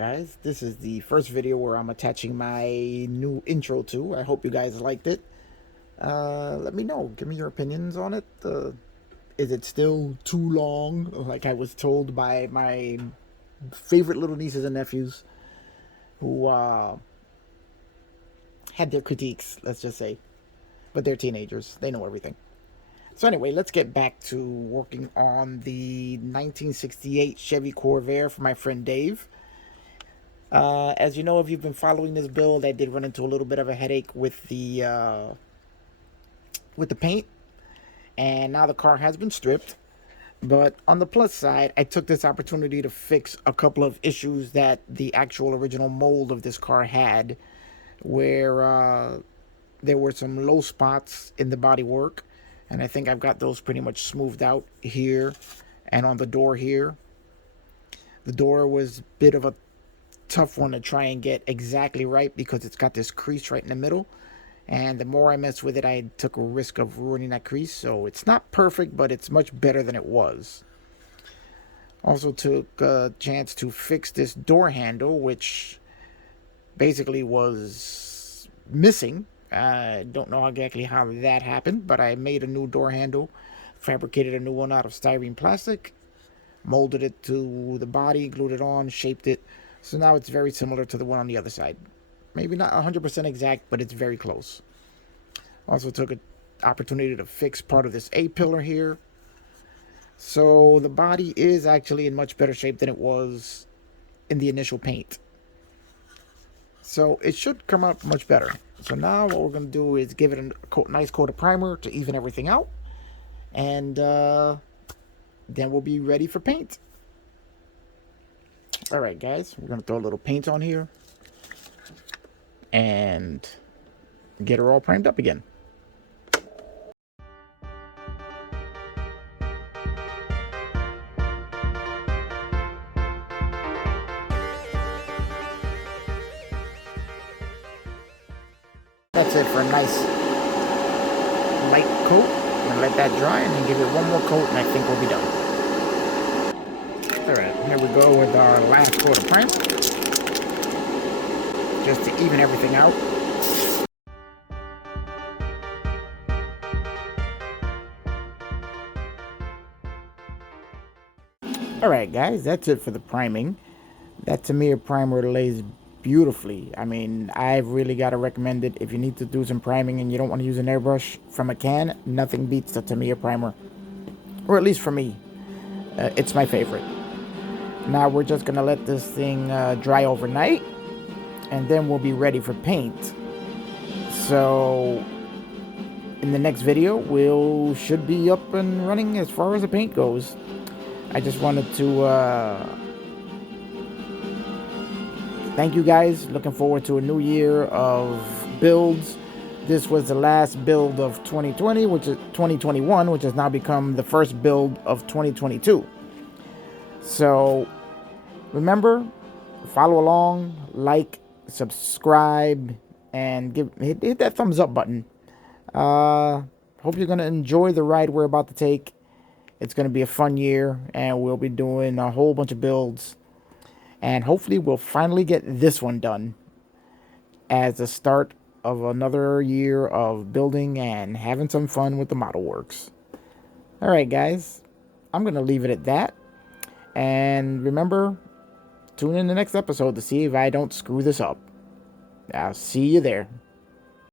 guys, this is the first video where I'm attaching my new intro to. I hope you guys liked it. Let me know. Give me your opinions on it. Is it still too long, like I was told by my favorite little nieces and nephews who had their critiques, let's just say. But they're teenagers. They know everything. So anyway, let's get back to working on the 1968 Chevy Corvair for my friend Dave. As you know, if you've been following this build, I did run into a little bit of a headache with the paint, and now the car has been stripped. But on the plus side, I took this opportunity to fix a couple of issues that the actual original mold of this car had, where there were some low spots in the bodywork, and I think I've got those pretty much smoothed out here and on the door here. The door was a bit of a tough one to try and get exactly right because it's got this crease right in the middle, and the more I messed with it, I took a risk of ruining that crease. So it's not perfect, but it's much better than it was. Also took a chance to fix this door handle, which basically was missing. I don't know exactly how that happened, but I made a new door handle, fabricated a new one out of styrene plastic, molded it to the body, glued it on, shaped it. So now it's very similar to the one on the other side. Maybe not 100% exact, but it's very close. Also took an opportunity to fix part of this A-pillar here. So the body is actually in much better shape than it was in the initial paint. So it should come out much better. So now what we're going to do is give it a nice coat of primer to even everything out. And then we'll be ready for paint. Alright guys, we're going to throw a little paint on here. And get her all primed up again. That's it for a nice light coat. I'm going to let that dry and then give it one more coat and I think we'll be done. Alright, here we go with our last coat of primer. Just to even everything out. Alright guys, that's it for the priming. That Tamiya primer lays beautifully. I mean, I've really got to recommend it. If you need to do some priming and you don't want to use an airbrush from a can, nothing beats the Tamiya primer. Or at least for me. It's my favorite. Now we're just going to let this thing dry overnight. And then we'll be ready for paint. So in the next video, we should be up and running as far as the paint goes. I just wanted to thank you guys. Looking forward to a new year of builds. This was the last build of 2020, which is 2021, which has now become the first build of 2022. So remember, follow along, like, subscribe, and hit that thumbs up button. Hope you're gonna enjoy the ride we're about to take. It's gonna be a fun year, and we'll be doing a whole bunch of builds, and hopefully we'll finally get this one done as the start of another year of building and having some fun with the model works. All right guys, I'm gonna leave it at that, and remember, tune in the next episode to see if I don't screw this up. I'll see you there.